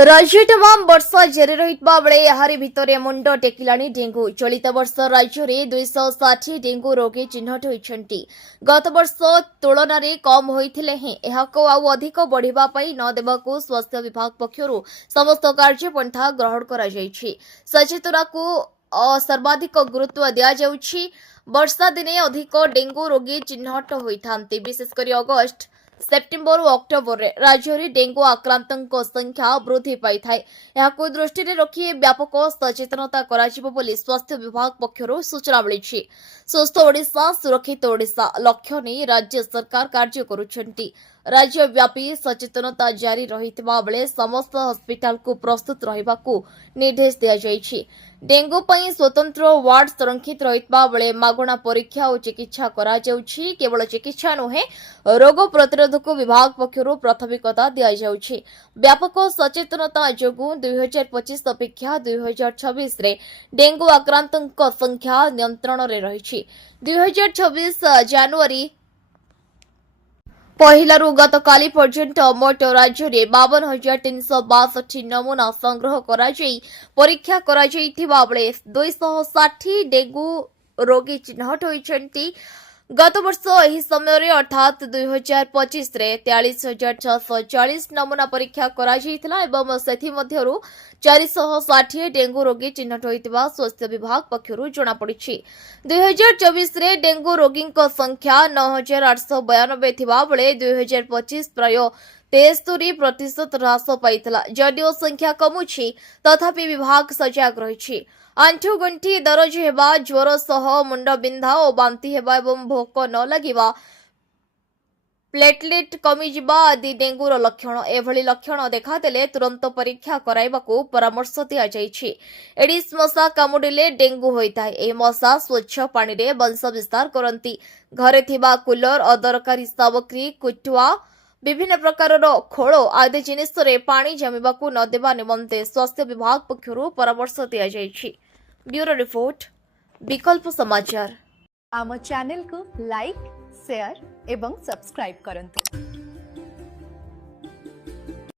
राज्य तमाम वर्षा जारी रहितबा बेले एहारी भितरे मुंड टेकिलानी डेंगू। चलित वर्ष राज्य में 260 डेंगू रोगी चिन्हट होइछन्ति। गत वर्ष तुलन में कम होइथिले हें एहाको आउ अधिक बढ़िबा पई न देबाकू स्वास्थ्य विभाग पक्षरु समस्त कार्यपंथा ग्रहण करा जायछि। सचेतनाकू सर्वाधिक गुरुत्व दिया जाउछि। वर्षा दिने अधिक डेंगू रोगी चिन्हट होइथान्ति। विशेषकर अगस्ट सेप्टेम्बर और अक्टोबर राज्य में डेंगू आक्रांतों संख्या वृद्धि पाई थाए। दृष्टि रखी व्यापक सचेतनता कराजिबो बोली स्वास्थ्य विभाग पक्षरु सूचना मिली। सुस्थ ओडिशा सुरक्षित ओडिशा लक्ष्य नहीं राज्य सरकार कार्य करुछन्ति। राज्यव्यापी सचेतनता जारी रहितबा बेले समस्त हॉस्पिटल को प्रस्तुत रहिबाकू निर्देश दिया जायछि। डेंगू पई स्वतंत्र वार्ड संरक्षित रहितबा बेले मागणा परीक्षा और चिकित्सा करा जाउछि। केवल चिकित्सा नुहे रोग प्रतिरोधक विभाग पक्षरु प्राथमिकता दिया जाउछि। व्यापक सचेतनता जोगु 2025 अपेक्षा 2026 रे डेंगू आक्रांतों संख्या नियंत्रण रे रहिछि। 2026 जनवरी पहिलारू गतकाली पर्यंत मोट राज्य में 52,362 नमूना संग्रह कराई परीक्षा कराइथिबा बेले 260 डेंगू रोगी चिन्हट होइछन्ति। गत वर्ष यही समय अर्थात 2025 रे 43,640 नमूना परीक्षा कराइथिला एवं सेथि मध्यरु 460 डेंगू रोगी चिन्हट होइतिबा स्वास्थ्य विभाग पक्षरु जणा पड़िछि। 2024 रे डेंगू रोगी संख्या 9,892 थिबा बेले 2025 प्राय 73% ह्रास पाइथिला। जदिओ संख्या कमुछि तथापि विभाग सजग रहिछि। आंठू गंठी दरज हेबा, ज्वर सह मुंड बिंधा और बांती हेबा एवं भोक न लगिबा, प्लेटलेट कमिजिबा आदि डेंगूर लक्षण। एभली लक्षण देखादेले तुरंत परीक्षा कराइबाकू परामर्श दिया जायछि। Aedes मशा कामुडिले dengue होइताय। एही मशा स्वच्छ पानी रे वंश विस्तार करंती। घरे थिबा कूलर, अदरकारी सामग्री, कुटुआ, विभिन्न प्रकार खोल आदि जिनिस रे पानी जमिबाकू न देबा निमंते स्वास्थ्य विभाग पक्षरु परामर्श दिया जायछि। ब्यूरो रिपोर्ट, विकल्प समाचार। आम चैनल को लाइक, शेयर एवं सब्सक्राइब करंतु।